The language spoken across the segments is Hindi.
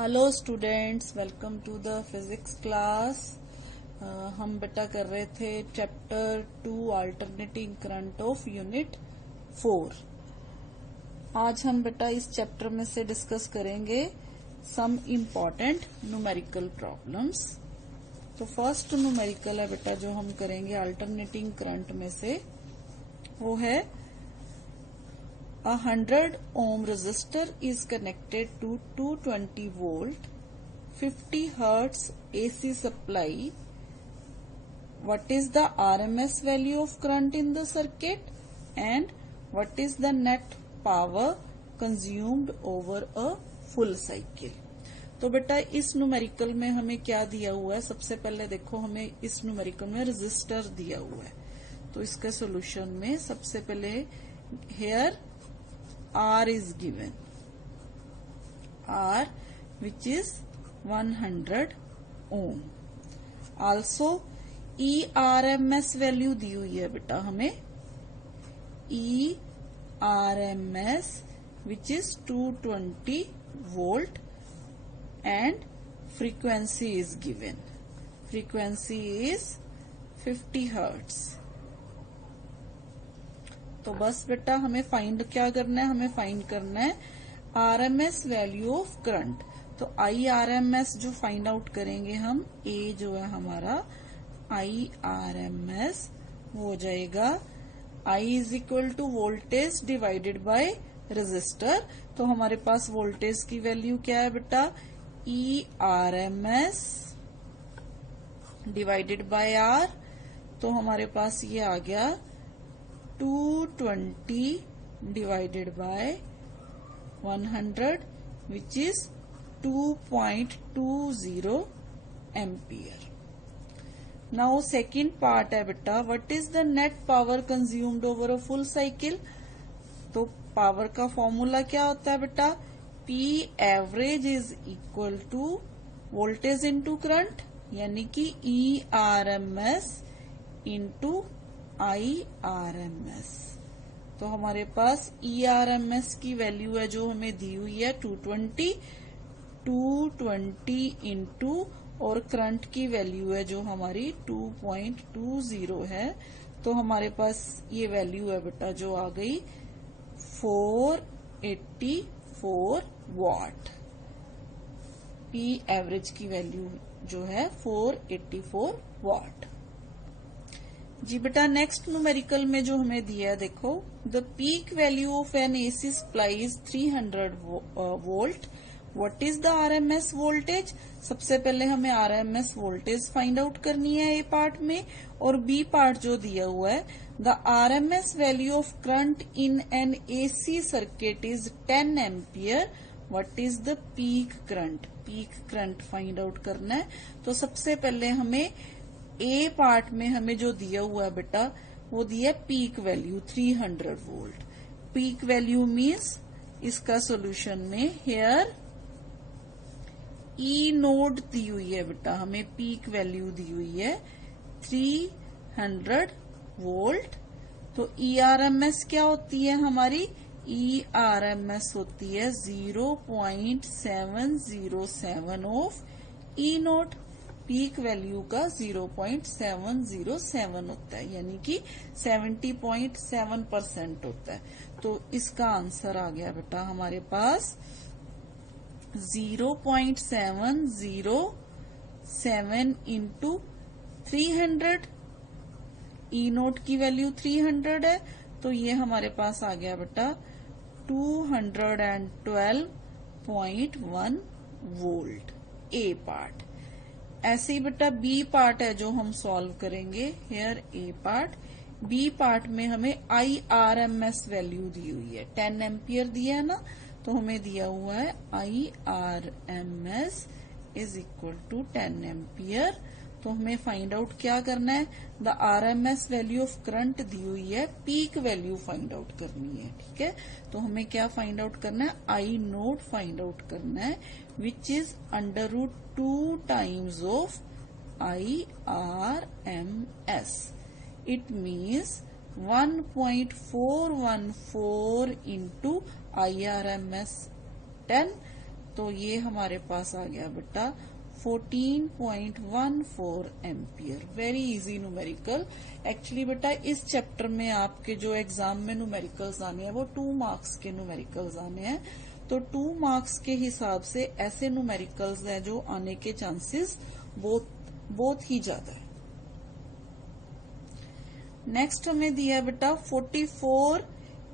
Hello students, welcome to the physics class. हम बेटा कर रहे थे chapter 2 alternating current of unit 4। आज हम बेटा इस चैप्टर में से डिस्कस करेंगे सम इम्पॉर्टेंट न्यूमेरिकल प्रॉब्लम्स। तो फर्स्ट न्यूमेरिकल है बेटा जो हम करेंगे अल्टरनेटिंग करंट में से, वो है 100 ohm resistor is connected to 220 volt 50 hertz AC supply. What is the RMS value of current in the circuit and what is the net power consumed over a full cycle? तो बेटा इस न्यूमेरिकल में हमें क्या दिया हुआ है? सबसे पहले देखो, हमें इस न्यूमेरिकल में रेजिस्टर दिया हुआ है। तो इसके सॉल्यूशन में सबसे पहले hair R is given, R which is 100 ohm. Also ERMS value दी हुई है बेटा हमें, ERMS which is 220 volt and frequency is given. Frequency is 50 hertz. तो बस बेटा हमें फाइंड क्या करना है? हमें फाइंड करना है आरएमएस वैल्यू ऑफ करंट। तो आई आरएमएस जो फाइंड आउट करेंगे हम, ए जो है हमारा आई आरएमएस हो जाएगा I is equal to voltage divided by resistor. तो हमारे पास वोल्टेज की वैल्यू क्या है बेटा? E RMS divided by R. तो हमारे पास ये आ गया 220 divided by 100 which is 2.20 ampere. Now second part है बेटा, what is the net power consumed over a full cycle? तो पावर का फॉर्मूला क्या होता है बेटा? P average is equal to voltage into current, यानी कि ERMS into IRMS। तो हमारे पास ERMS की वैल्यू है जो हमें दी हुई है 220 इंटू, और करंट की वैल्यू है जो हमारी 2.20 है। तो हमारे पास ये वैल्यू है बेटा जो आ गई 484 वॉट। P एवरेज की वैल्यू जो है 484 वॉट। जी बेटा नेक्स्ट न्यूमेरिकल में जो हमें दिया है, देखो the peak value of N AC supply is 300 volt. What is the RMS voltage? सबसे पहले हमें आरएमएस वोल्टेज फाइंड आउट करनी है ए पार्ट में, और बी पार्ट जो दिया हुआ है the RMS value of current in an AC circuit is 10 ampere. What is the peak current? Peak current find out करना है। तो सबसे पहले हमें ए पार्ट में हमें जो दिया हुआ है बेटा, वो दिया peak value 300 volt. Peak value means इसका सॉल्यूशन में हेयर ई नोड दी हुई है बेटा, हमें पीक वैल्यू दी हुई है 300 वोल्ट। तो ERMS क्या होती है हमारी? ERMS होती है 0.707 of E note. Peak value का 0.707 होता है, यानी कि 70.7% होता है। तो इसका आंसर आ गया बेटा हमारे पास 0.707 इंटू 300। ई नोट की वैल्यू 300 है, तो ये हमारे पास आ गया बेटा 212.1 वोल्ट ए पार्ट। ऐसे ही बेटा बी पार्ट है जो हम सॉल्व करेंगे। हेयर ए पार्ट, बी पार्ट में हमें IRMS वैल्यू दी हुई है 10 एम्पियर दिया है ना, तो हमें दिया हुआ है IRMS is equal to 10 ampere. तो हमें फाइंड आउट क्या करना है? The RMS value of current दी हुई है, पीक वैल्यू फाइंड आउट करनी है। ठीक है, तो हमें क्या फाइंड आउट करना है? आई नोट फाइंड आउट करना है, which is √2 times of IRMS। It means 1.414 into IRMS 10। तो ये हमारे पास आ गया बेटा 14.14 ampere. Very easy numerical. Actually बेटा इस चैप्टर में आपके जो एग्जाम में न्यूमेरिकल्स आने हैं वो 2 मार्क्स के न्यूमेरिकल्स आने हैं, तो 2 मार्क्स के हिसाब से ऐसे न्यूमेरिकल्स हैं जो आने के चांसेस बहुत ही ज्यादा है। नेक्स्ट हमें दिया बेटा 44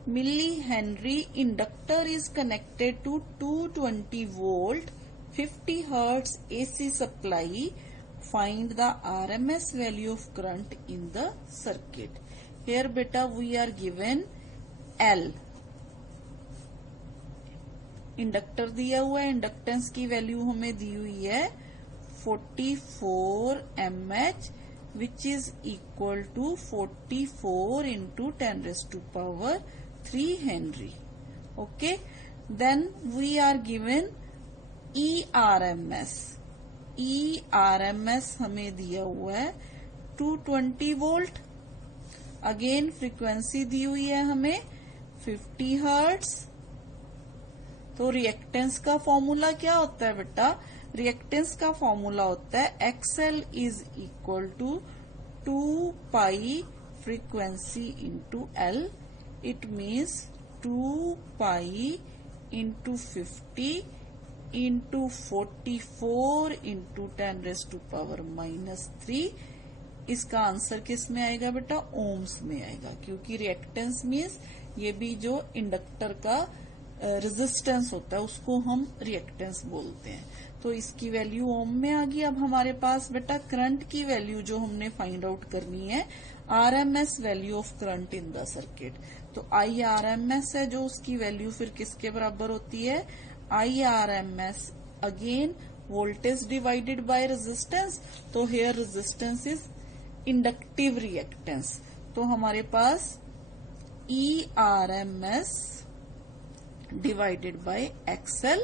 milli henry inductor is connected to 220 volt 50 hertz AC supply. Find the RMS value of current in the circuit. Here beta we are given L. Inductor दिया हुआ है, इंडक्टेंस की वैल्यू हमें दी हुई है 44 mH which is equal to 44 into 10 raised to power 3 Henry. Okay. Then we are given ERMS हमें दिया हुआ है 220 वोल्ट। अगेन फ्रीक्वेंसी दी हुई है हमें 50 हर्ट्ज। तो रिएक्टेंस का फॉर्मूला क्या होता है बेटा? रिएक्टेंस का फॉर्मूला होता है XL is equal to 2 pi frequency into L। It means 2 pi into 50 into 44 into 10 raise to power -3। इसका आंसर किस में आएगा बेटा? ओम्स में आएगा, क्योंकि रिएक्टेंस मीन्स ये भी जो इंडक्टर का रेजिस्टेंस होता है उसको हम रिएक्टेंस बोलते हैं। तो इसकी वैल्यू ओम में आ गई। अब हमारे पास बेटा करंट की वैल्यू जो हमने फाइंड आउट करनी है, RMS value of current in the circuit. तो IRMS है जो उसकी वैल्यू फिर किसके बराबर होती है? IRMS again voltage divided by resistance. तो here resistance is inductive reactance. तो हमारे पास ERMS डिवाइडेड बाय XL,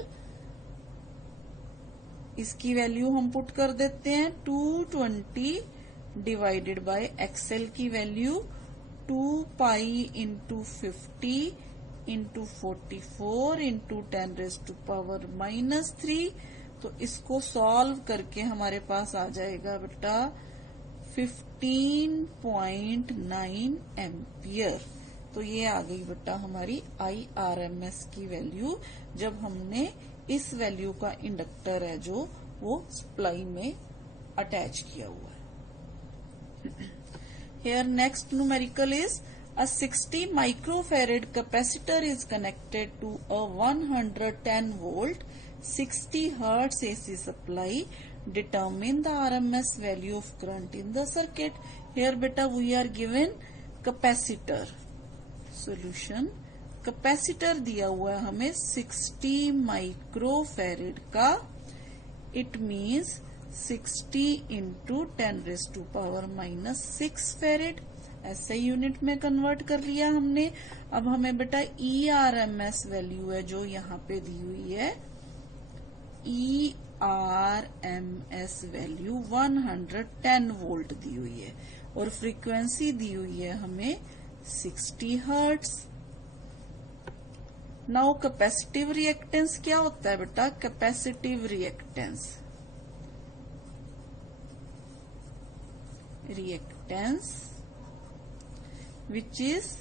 इसकी वैल्यू हम पुट कर देते हैं 220 डिवाइडेड बाय XL की वैल्यू 2 pi into 50 into 44 into 10 raise to power -3। तो इसको सॉल्व करके हमारे पास आ जाएगा बेटा 15.9 एम्पियर। तो ये आ गई बेटा हमारी IRMS की वैल्यू, जब हमने इस वैल्यू का इंडक्टर है जो वो सप्लाई में अटैच किया हुआ है। Here next numerical is a 60 microfarad capacitor is connected to a 110 volt 60 hertz AC supply. Determine the RMS value of current in the circuit. Here beta we are given capacitor. Solution, capacitor दिया हुआ है हमें 60 माइक्रोफेरेड का। It means 60 into 10 raise to power -6 farad. ऐसे यूनिट में कन्वर्ट कर लिया हमने। अब हमें बेटा ERMS वैल्यू है जो यहाँ पे दी हुई है, ERMS वैल्यू 110 वोल्ट दी हुई है और फ्रीक्वेंसी दी हुई है हमें 60 हर्ट्ज। नाउ कैपेसिटिव रिएक्टेंस क्या होता है बेटा? Capacitive reactance which is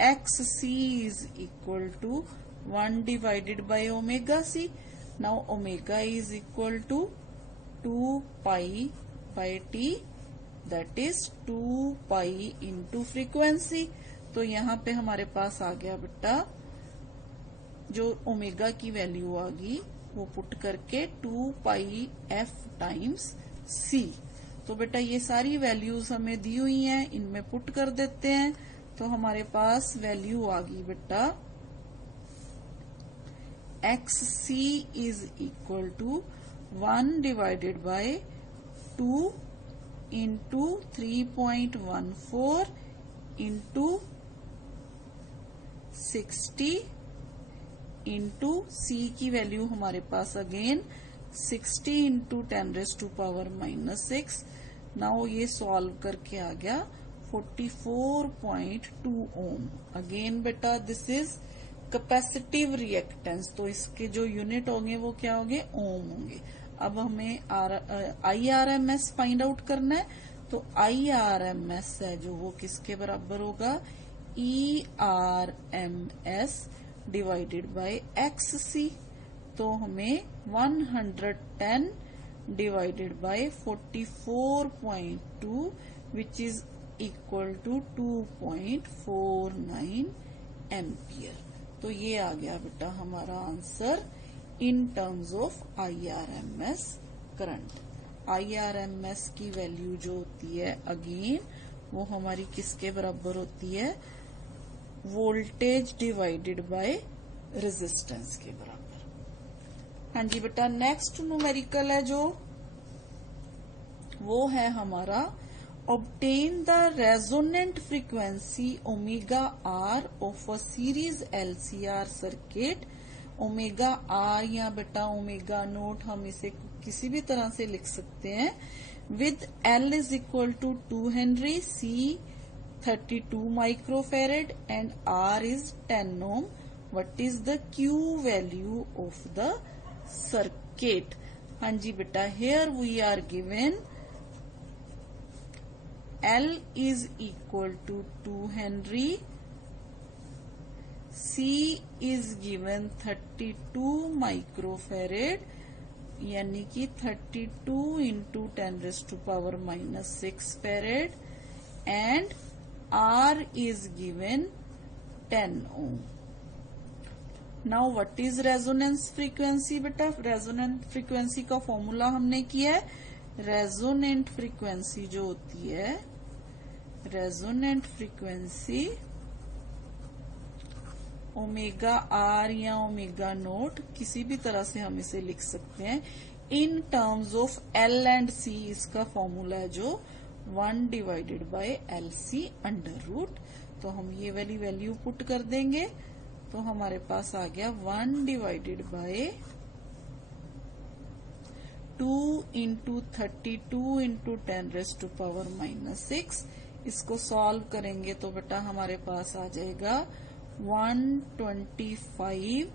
XC is equal to 1 divided by omega C. Now omega is equal to 2 pi by T, that is 2 pi into frequency. तो यहाँ पे हमारे पास आ गया बेटा जो ओमेगा की वैल्यू आ गई वो पुट करके 2 पाई F टाइम्स C। तो बेटा ये सारी वैल्यूज हमें दी हुई हैं, इनमें पुट कर देते हैं। तो हमारे पास वैल्यू आ गई बेटा XC is equal to 1 divided by 2 into 3.14 into 60 into C की वैल्यू हमारे पास again 60 into 10 raise to power -6। Now ये सॉल्व करके आ गया 44.2 ओम। अगेन बेटा दिस इज कैपेसिटिव रिएक्टेंस, तो इसके जो यूनिट होंगे वो क्या होंगे, ओम होंगे। अब हमें IRMS फाइंड आउट करना है, तो IRMS है जो वो किसके बराबर होगा, ERMS डिवाइडेड बाय XC। तो हमें 110 divided by 44.2 which is equal to 2.49 ampere. तो ये आ गया बेटा हमारा answer in terms of IRMS current. IRMS की वैल्यू जो होती है अगेन वो हमारी किसके बराबर होती है, वोल्टेज डिवाइडेड बाय रेजिस्टेंस के बराबर। हाँ जी बेटा, नेक्स्ट न्यूमेरिकल है जो वो है हमारा obtain the resonant frequency omega r of a series LCR circuit। Omega R या बेटा ओमेगा नोट हम इसे किसी भी तरह से लिख सकते हैं, with L is equal to 2 henry, C 32 microfarad and R is 10 ohm. What is the Q value of the circuit. हाँ जी बेटा, here we are given L is equal to 2 Henry, C is given 32 microfarad यानी कि 32 into 10 raised to power minus 6 farad and R is given 10 ohm. Now what is resonance frequency बेटा, resonant frequency का फॉर्मूला हमने किया है। रेजोनेंट फ्रीक्वेंसी जो होती है, रेजोनेंट फ्रीक्वेंसी ओमेगा आर या ओमेगा नोट किसी भी तरह से हम इसे लिख सकते हैं in terms of L and C। इसका फॉर्मूला है जो 1 divided by LC under root. तो हम ये वाली वैल्यू पुट कर देंगे तो हमारे पास आ गया 1 divided by 2 into 32 into 10 raise to power minus 6। इसको सॉल्व करेंगे तो बेटा हमारे पास आ जाएगा 125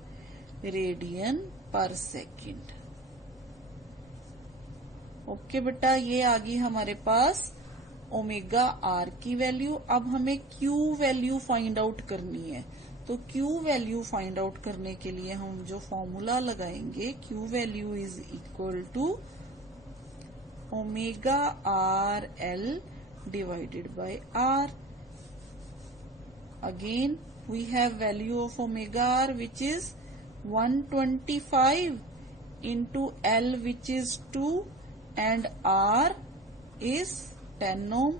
रेडियन पर सेकेंड। ओके बेटा, ये आ गई हमारे पास ओमेगा आर की वैल्यू। अब हमें क्यू वैल्यू फाइंड आउट करनी है, तो क्यू वैल्यू फाइंड आउट करने के लिए हम जो फॉर्मूला लगाएंगे, Q value is equal to omega R L divided by R. Again we have value of omega R which is 125 into L which is 2 and R is 10 ohm.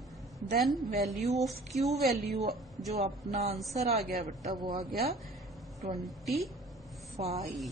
Then value of Q value जो अपना आंसर आ गया बेटा वो आ गया 25।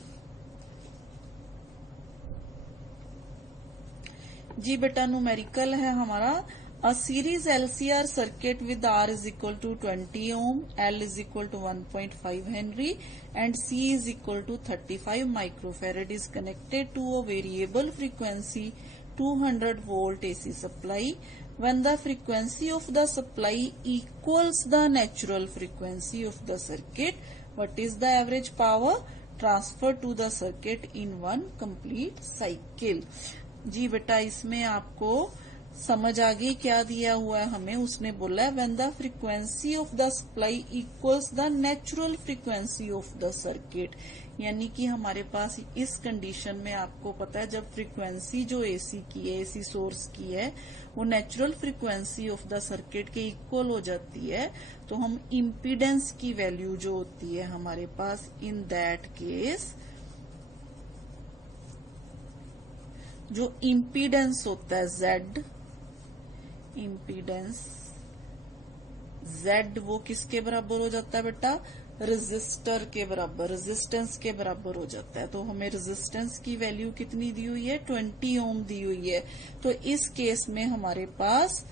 जी बेटा, न्यूमेरिकल है हमारा a series LCR circuit with R is equal to 20 ohm, L is equal to 1.5 henry and C is equal to 35 microfarad is connected to a variable frequency 200 volt AC supply. When the frequency of the supply equals the natural frequency of the circuit, what is the average power transferred to the circuit in one complete cycle? जी बेटा, इसमें आपको समझ आ गई क्या दिया हुआ है हमें। उसने बोला है when the frequency of the supply equals the natural frequency of the circuit, यानी कि हमारे पास इस कंडीशन में आपको पता है जब फ्रीक्वेंसी जो एसी की है, एसी सोर्स की है, वो natural frequency of the circuit के इक्वल हो जाती है, तो हम इम्पीडेंस की वैल्यू जो होती है हमारे पास इन दैट केस जो इम्पीडेंस होता है Z, इम्पीडेंस Z वो किसके बराबर हो जाता है बेटा, रेजिस्टर के बराबर, रेजिस्टेंस के बराबर हो जाता है। तो हमें रेजिस्टेंस की वैल्यू कितनी दी हुई है, 20 ओम दी हुई है। तो इस केस में हमारे पास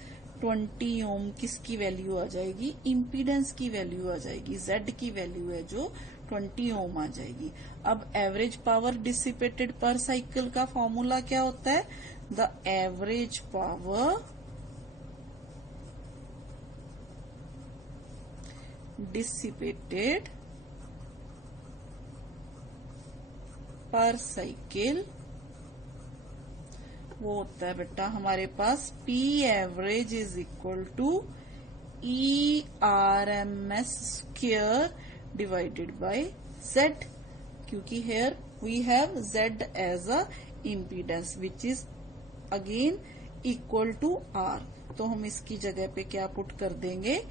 20 ओम किसकी वैल्यू आ जाएगी, इम्पीडेंस की वैल्यू आ जाएगी, Z की वैल्यू है जो 20 ओम आ जाएगी। अब average power dissipated per cycle का फॉर्मूला क्या होता है, the average power dissipated per cycle, वो होता है बेटा हमारे पास P average is equal to ERMS square divided by Z, क्योंकि here we have Z as a impedance which is again equal to R, तो हम इसकी जगह पे क्या पुट कर देंगे,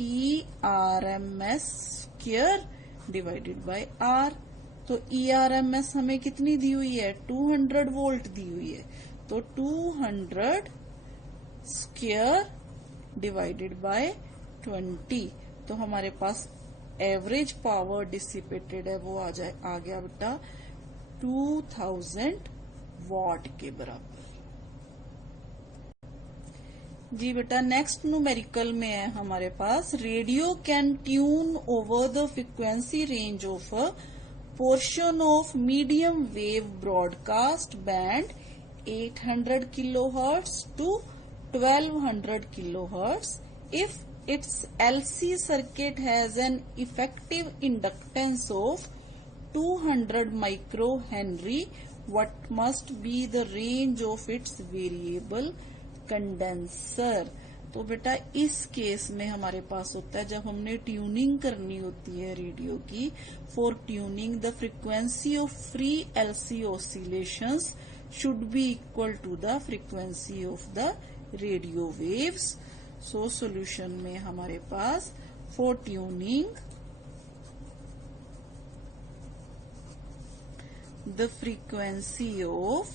ERMS square divided bye R। तो ERMS हमें कितनी दी हुई है, 200 वोल्ट दी हुई है, तो 200 स्क्वायर डिवाइडेड बाय 20, तो हमारे पास एवरेज पावर डिसिपेटेड है वो आ गया बेटा 2000 वॉट के बराबर। जी बेटा नेक्स्ट न्यूमेरिकल में है हमारे पास, radio can tune over the frequency range of a portion of medium wave broadcast band 800 kilohertz to 1200 kilohertz if its LC circuit has an effective inductance of 200 microhenry. What must be the range of its variable condenser? तो बेटा इस केस में हमारे पास होता है जब हमने ट्यूनिंग करनी होती है रेडियो की, for tuning the frequency of free LC oscillations should be equal to the frequency of the radio waves. So solution में हमारे पास for tuning the frequency of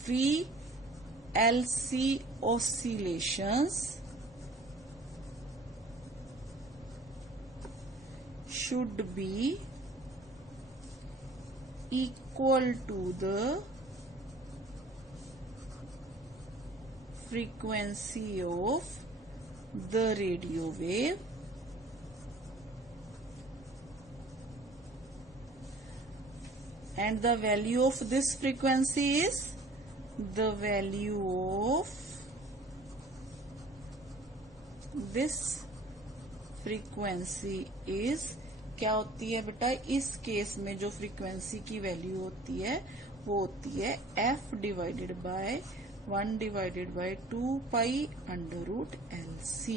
free LC oscillations should be equal to the frequency of the radio wave and the value of this frequency is, the value of this frequency is, क्या होती है बेटा इस केस में जो फ्रीक्वेंसी की वैल्यू होती है वो होती है f divided by 1 divided by 2 pi under root LC।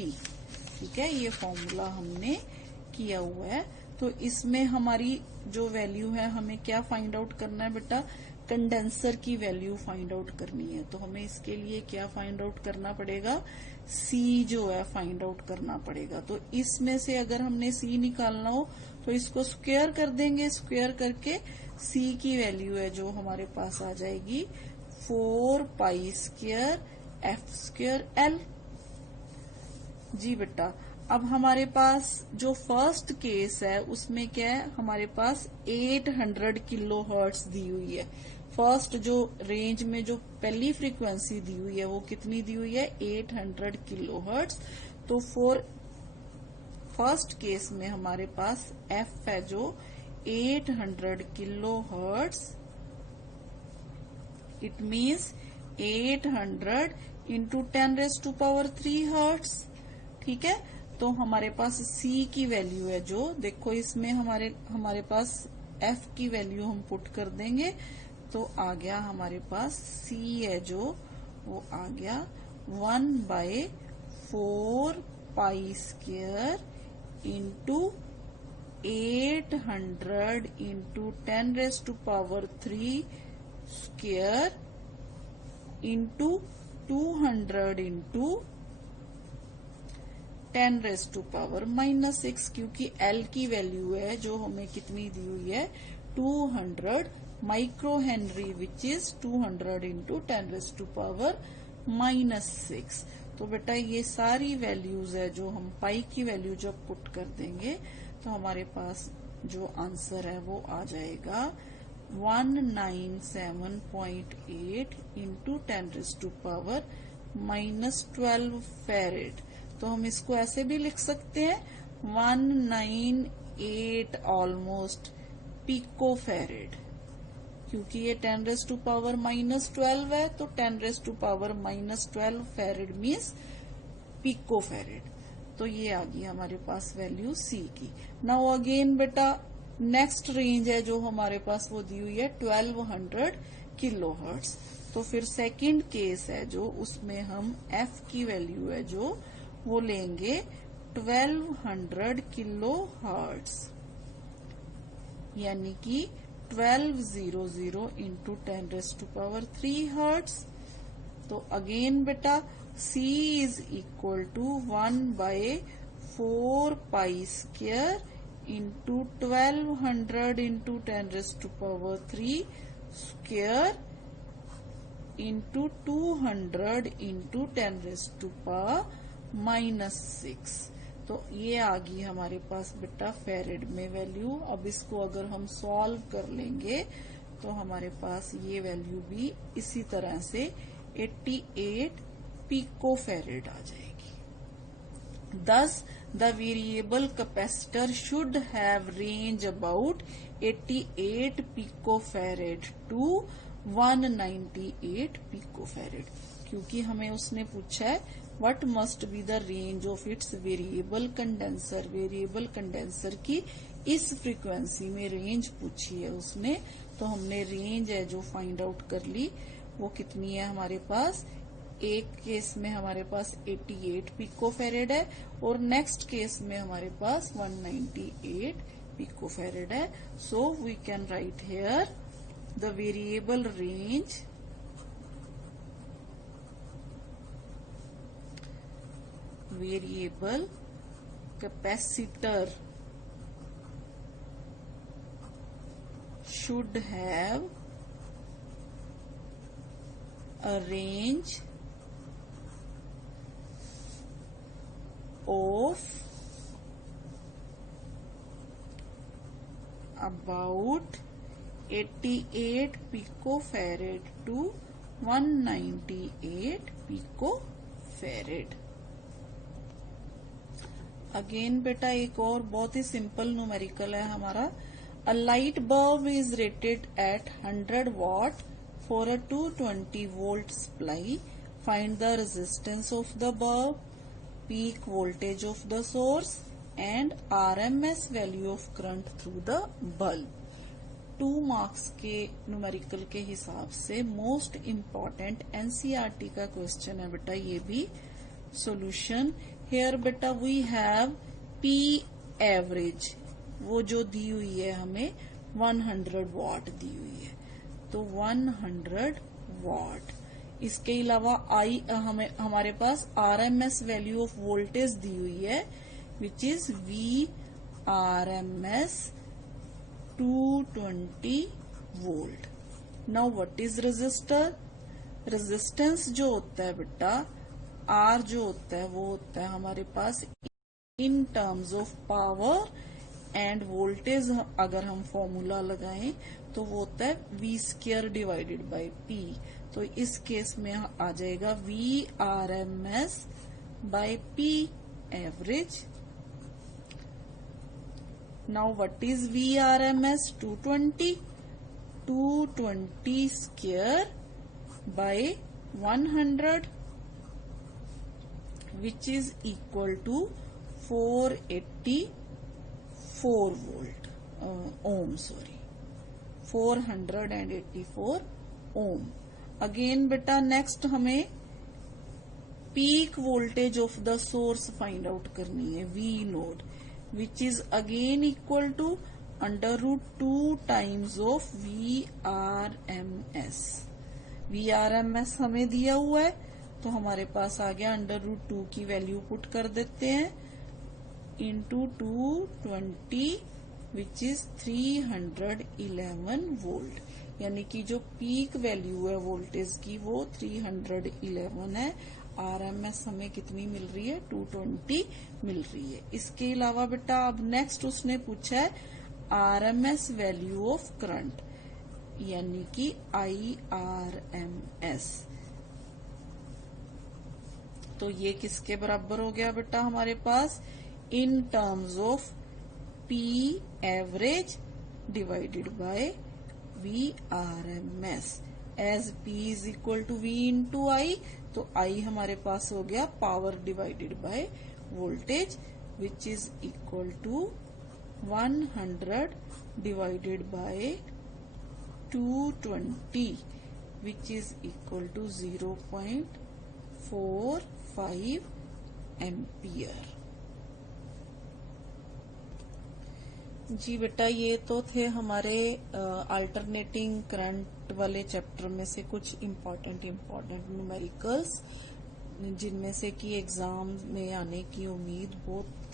ठीक है, ये फॉर्मूला हमने किया हुआ है। तो इसमें हमारी जो वैल्यू है हमें क्या फाइंड आउट करना है बेटा, कंडेंसर की वैल्यू फाइंड आउट करनी है। तो हमें इसके लिए क्या फाइंड आउट करना पड़ेगा, C जो है फाइंड आउट करना पड़ेगा। तो इसमें से अगर हमने C निकालना हो तो इसको स्क्वायर कर देंगे, स्क्वायर करके C की वैल्यू है जो हमारे पास आ जाएगी 4 pi square F square L। जी बेटा अब हमारे पास जो फर्स्ट केस है उसमें क्या है, हमारे पास 800 किलो हर्ट्ज दी हुई है। फर्स्ट जो रेंज में जो पहली फ्रीक्वेंसी दी हुई है वो कितनी दी हुई है, 800 किलो हर्ट्ज। तो फॉर फर्स्ट केस में हमारे पास F है जो 800 kilo hertz, it means 800 into 10⁻³ hertz. ठीक है, तो हमारे पास C की वैल्यू है जो, देखो इसमें हमारे पास F की वैल्यू हम पुट कर देंगे तो आ गया हमारे पास C है जो वो आ गया 1/4 pi square into 800 into 10⁻³ square into 200 into 10⁻⁻⁻6, क्योंकि L की वैल्यू है जो हमें कितनी दी हुई है 200 micro Henry which is 200 into 10⁻⁻6। तो बेटा ये सारी वैल्यूज है जो हम पाई की वैल्यू जब पुट कर देंगे तो हमारे पास जो आंसर है वो आ जाएगा 197.8 इंटू 10⁻⁻12 फेरेड। तो हम इसको ऐसे भी लिख सकते हैं 198 ऑलमोस्ट पिको फेरेड, क्योंकि ये 10⁻⁻12 है तो 10⁻⁻12 फेरेड मीन्स पिको फेरेड। तो ये आ गई हमारे पास वैल्यू C की। नाउ अगेन बेटा नेक्स्ट रेंज है जो हमारे पास वो दी हुई है 1200 किलो हर्ट्ज। तो फिर सेकंड केस है जो उसमें हम एफ की वैल्यू है जो वो लेंगे 1200 किलो हर्ट्ज, यानी कि 1200 इंटू 10⁻³ हर्ट्ज। तो अगेन बेटा C is equal to 1/4 pi square into 1200 into 10⁻³ square into 200 into 10⁻⁻⁶। तो ये आ गई हमारे पास बेटा फेरेड में वैल्यू। अब इसको अगर हम सॉल्व कर लेंगे तो हमारे पास ये वैल्यू भी इसी तरह से 88 पिको फेरेड आ जाएगी। Thus, the variable capacitor should have range about 88 picofarad to 198 picofarad, क्योंकि हमें उसने पूछा है what must be the range of its variable condenser। Variable condenser की इस फ्रीक्वेंसी में रेंज पूछी है उसने, तो हमने रेंज है जो फाइंड आउट कर ली। वो कितनी है हमारे पास, एक केस में हमारे पास 88 पिकोफेरेड है और नेक्स्ट केस में हमारे पास 198 पिकोफेरेड है। So we can write here the variable range variable capacitor should have a range of about 88 picofarad to 198 picofarad। Again बेटा एक और बहुत ही सिंपल न्यूमेरिकल है हमारा। A light bulb is rated at 100 watt for a 220 volt supply. Find the resistance of the bulb, peak voltage of the source and RMS value of current through the bulb. 2 marks के न्यूमेरिकल के हिसाब से मोस्ट इम्पॉर्टेंट एनसीईआरटी का क्वेश्चन है बेटा ये भी। सॉल्यूशन हियर बेटा वी हैव पी एवरेज, वो जो दी हुई है हमें 100 वॉट दी हुई है, तो 100 वॉट। इसके अलावा आई हमारे पास आरएमएस वैल्यू ऑफ वोल्टेज दी हुई है which is V RMS 220 volt. Now what is resistor, resistance जो होता है बेटा आर जो होता है वो होता है हमारे पास in terms of power and voltage. अगर हम फॉर्मूला लगाएं तो वो होता है V square divided by P. तो इस केस में आ जाएगा V R M S by P average. Now what is V R M S 220 square by 100 which is equal to 484 volt ohm, sorry 484 ohm। Again बेटा नेक्स्ट हमें peak voltage of the source find out करनी है V naught which is again equal to √2 times of V R M S. V R M S हमें दिया हुआ है तो हमारे पास आ गया √2 की वैल्यू पुट कर देते हैं इंटू 220 विच इज 311 वोल्ट, यानी कि जो पीक वैल्यू है वोल्टेज की वो 311 है। आरएमएस हमें कितनी मिल रही है 220 मिल रही है। इसके अलावा बेटा अब नेक्स्ट उसने पूछा है आरएमएस वैल्यू ऑफ करंट, यानी कि IRMS। तो ये किसके बराबर हो गया बेटा हमारे पास in terms of P average divided by V R M S. As P is equal to V into I, तो आई हमारे पास हो गया power divided by voltage which is equal to 100 divided by 220 which is equal to 0.45 ampere. जी बेटा, ये तो थे हमारे अल्टरनेटिंग करंट वाले चैप्टर में से कुछ इम्पोर्टेंट न्यूमेरिकल्स, जिनमें से कि एग्जाम में आने की उम्मीद बहुत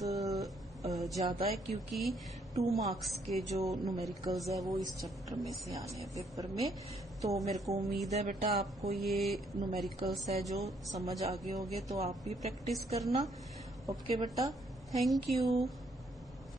ज्यादा है, क्योंकि 2 मार्क्स के जो न्यूमेरिकल्स है वो इस चैप्टर में से आने हैं पेपर में। तो मेरे को उम्मीद है बेटा आपको ये न्यूमेरिकल्स है जो समझ आ गए होंगे, तो आप भी प्रैक्टिस करना। ओके बेटा, थैंक यू।